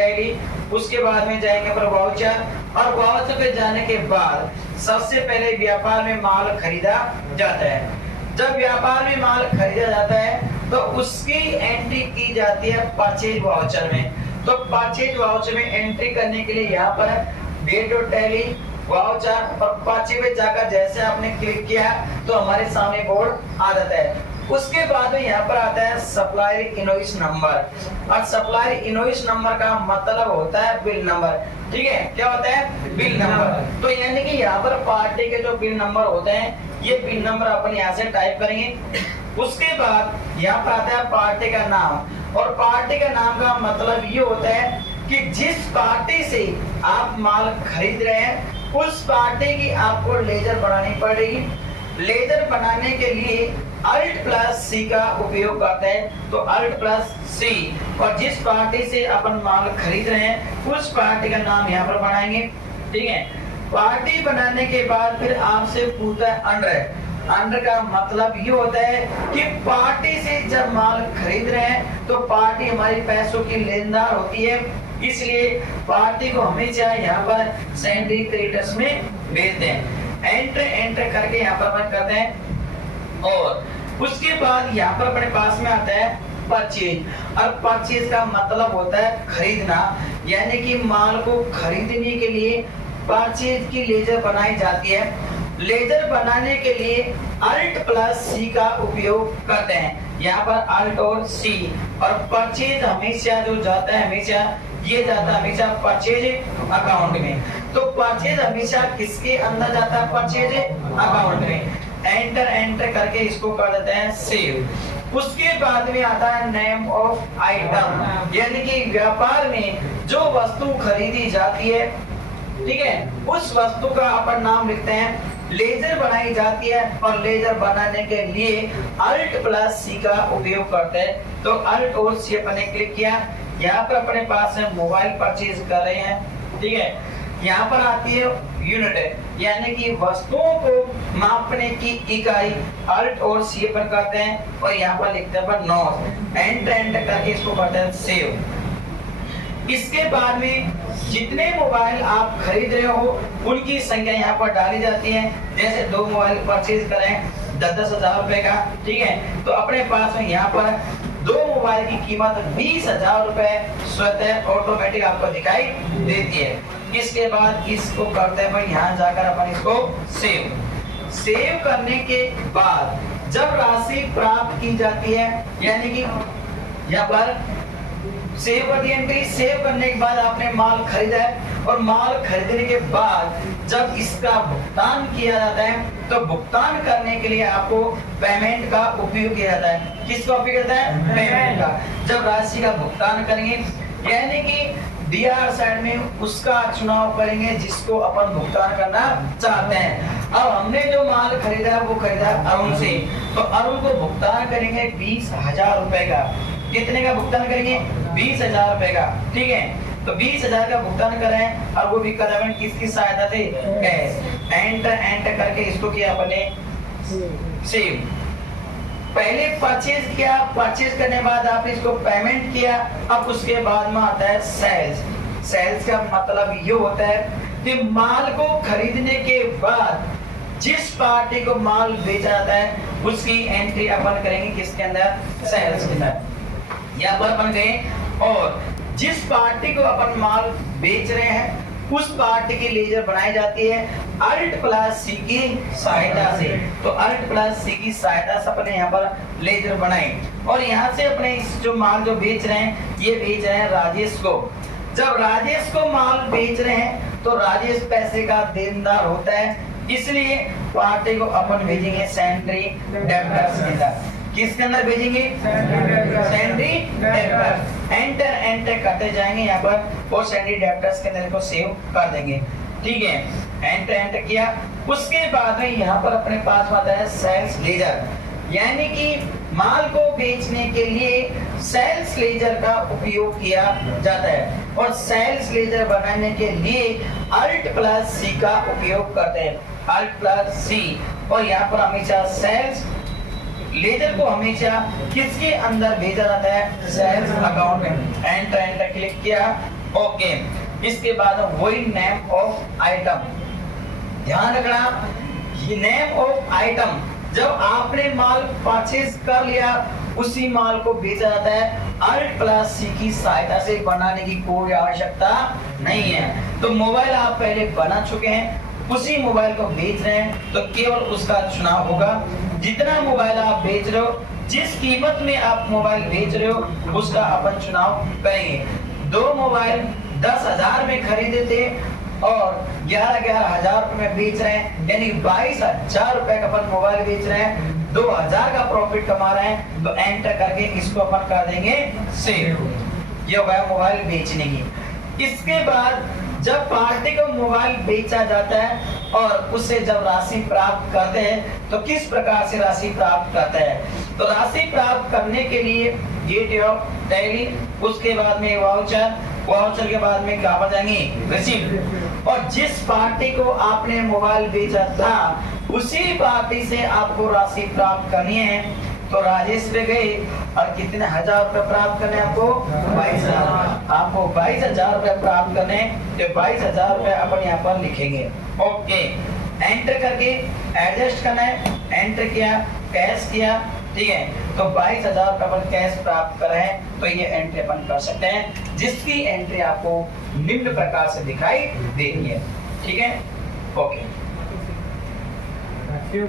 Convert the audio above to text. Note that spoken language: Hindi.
टैली, उसके बाद में जाएंगे पर वाउचर, और वाउचर पे जाने के बाद सबसे पहले व्यापार में माल खरीदा जाता है। जब व्यापार में माल खरीदा जाता है तो उसकी एंट्री की जाती है परचेज वाउचर में। तो परचेज वाउचर में एंट्री करने के लिए यहाँ पर डेट और टैली, वाउचर और परचेज में जाकर जैसे आपने क्लिक किया तो हमारे सामने बोर्ड आ जाता है। उसके बाद में यहाँ पर आता है सप्लायर इनवॉइस नंबर, और सप्लायर इनवॉइस नंबर का मतलब होता है बिल नंबर। ठीक है, क्या होता है? Bill number. तो यानी कि यहाँ पर पार्टी के जो बिल नंबर होते हैं ये बिल नंबर अपन यहाँ से टाइप करेंगे। उसके बाद यहाँ पर आता है पार्टी का नाम, और पार्टी का नाम का मतलब ये होता है कि जिस पार्टी से आप माल खरीद रहे हैं उस पार्टी की आपको लेजर बनानी पड़ेगी। लेजर बनाने के लिए Alt+C का उपयोग करते हैं, तो Alt+C, और जिस पार्टी से अपन माल खरीद रहे हैं उस पार्टी का नाम यहाँ पर बनाएंगे। ठीक है, पार्टी बनाने के बाद फिर आपसे पूछता है अंडर। अंडर का मतलब ये होता है कि पार्टी से जब माल खरीद रहे हैं तो पार्टी हमारी पैसों की लेनदार होती है, इसलिए पार्टी को हमेशा यहाँ पर सेंडरी क्रेडिटर्स में भेजते हैं। एंटर करके यहाँ पर अपन करते हैं, और उसके बाद यहाँ पर अपने पास में आता है परचेज, और परचेज का मतलब होता है खरीदना, यानी कि माल को खरीदने के लिए परचेज की लेजर बनाई जाती है। लेजर बनाने के लिए Alt+C का उपयोग करते हैं, यहाँ पर Alt और C, और परचेज हमेशा जो जाता है हमेशा ये जाता है हमेशा परचेज अकाउंट में। तो परचेज हमेशा किसके अंदर जाता है? परचेज अकाउंट में। एंटर करके इसको कर देते हैं सेव। उसके बाद में आता है नेम ऑफ आइटम, यानी कि व्यापार में जो वस्तु खरीदी जाती है, ठीक है, उस वस्तु का अपन नाम लिखते हैं। लेजर बनाई जाती है, और लेजर बनाने के लिए Alt+C का उपयोग करते हैं। तो Alt और C अपने क्लिक किया, यहाँ पर अपने पास है मोबाइल परचेज कर रहे हैं। ठीक है, यहाँ पर आती है यूनिट, यानी कि वस्तुओं को मापने की इकाई। Alt और C पर करते हैं, और यहाँ पर लिखते हैं नॉट। एंटर करके इसको करते हैं सेव। इसके बाद में जितने मोबाइल आप खरीद रहे हो उनकी संख्या यहाँ पर डाली जाती है। जैसे 2 मोबाइल परचेज करें 10-10 हजार रुपए का, ठीक है, तो अपने पास में यहाँ पर 2 मोबाइल की कीमत 20,000 रुपए स्वतः ऑटोमेटिक आपको दिखाई देती है। इसके बाद इसको करते हैं यहाँ जाकर अपन इसको सेव करने के बाद जब राशि प्राप्त की जाती है, यानी कि यहाँ पर सेव कर दी एंट्री। सेव करने के बाद आपने माल खरीदा है, और माल खरीदने के बाद जब इसका भुगतान किया जाता है तो भुगतान करने के लिए आपको पेमेंट का उपयोग किया जाता है। किसका उपयोग किया जाता है? पेमेंट का। जब राशि का भुगतान करेंगे, यानी कि डीआर साइड में उसका चुनाव करेंगे जिसको अपन भुगतान करना चाहते हैं। अब हमने जो माल खरीदा है वो खरीदा अरुण से, तो अरुण को भुगतान करेंगे 20,000 रुपए का। कितने का भुगतान करेंगे? 20,000 रुपए का। ठीक है, तो 20,000 का भुगतान करें, और वो भी करें किसकी सहायता से? कैश। एंटर करके इसको किया अपने सेव। पहले परचेज किया, परचेज करने के बाद आपने इसको पेमेंट किया। अब उसके बाद में आता है सेल्स। सेल्स का मतलब ये होता है कि माल को खरीदने के बाद जिस पार्टी को माल बेचा जाता है उसकी एंट्री अपन करेंगे किसके अंदर? सेल्स के अंदर। यहाँ पर अपन गए, और जिस पार्टी को अपन माल बेच रहे हैं उस पार्टी की लेजर बनाई जाती है Alt+C की सहायता से। तो Alt+C की सहायता से अपने यहाँ पर लेजर बनाई, और यहाँ से अपने इस जो माल जो बेच रहे हैं ये बेच रहे हैं राजेश को। जब राजेश को माल बेच रहे हैं तो राजेश पैसे का देनदार होता है, इसलिए पार्टी को अपन भेजेंगे सेंड्री डेब्टर्स के अंदर। किसके अंदर भेजेंगे? Sundry debtors. एंटर करते जाएंगे यहाँ पर, और सेंड्री डेब्टर्स के अंदर को सेव कर देंगे। ठीक है, एंटर किया। उसके बाद में यहाँ पर अपने पास आता है सेल्स लेजर, यानी कि माल को बेचने के लिए सेल्स लेजर का उपयोग किया जाता है, और सेल्स लेजर बनाने के लिए Alt+C का उपयोग करते हैं। Alt+C, और यहाँ पर हमेशा सेल्स लेजर को हमेशा किसके अंदर भेजा जाता है? सेल्स अकाउंट में। एंटर क्लिक किया, ओके, इसके बाद वही नेम ऑफ आइटम, ध्यान रखना ये नेम ऑफ आइटम जब आपने माल परचेज कर लिया उसी माल को बेचा जाता है। अल्ट प्लस सी की सहायता से बनाने की कोई आवश्यकता नहीं है। तो मोबाइल आप पहले बना चुके हैं, उसी मोबाइल को बेच रहे हैं तो केवल उसका चुनाव होगा। जितना मोबाइल आप बेच रहे हो, जिस कीमत में आप मोबाइल बेच रहे हो उसका अपन चुनाव करेंगे। दो मोबाइल 10,000 में खरीदे थे और 11,000 रुपए में बेच रहे हैं, यानी 22,000 रुपए का अपन मोबाइल बेच रहे हैं, 2,000 का प्रॉफिट कमा रहे हैं। तो एंटर करके इसको अपन कर देंगे सेव। ये हो गया मोबाइल बेचने की। इसके बाद जब पार्टी को मोबाइल बेचा जाता है और उससे जब राशि प्राप्त करते हैं तो किस प्रकार से राशि प्राप्त करते हैं? तो राशि प्राप्त करने के लिए गेट ऑफ टैली, उसके बाद में वाउचर, वाउचर के बाद में क्या बजाएंगे? रिसीप्ट। और जिस पार्टी को आपने मोबाइल बेचा था उसी पार्टी से आपको राशि प्राप्त करनी है। तो राजेश पे गए और कितने 1,000 रुपए प्राप्त करने आपको? 22,000। आपको 22,000 रुपए प्राप्त करने, तो 22,000 रुपए अपन यहाँ पर लिखेंगे। ओके, एंटर करके एडजस्ट करना है, एंटर किया, कैश किया, ठीक है। तो 22,000 रुपए अपन कैश प्राप्त कर रहे हैं, तो ये एंट्री अपन कर सकते हैं, जिसकी एंट्री आपको निम्न प्रकार से दिखाई देगी है, ठीक है। ओके।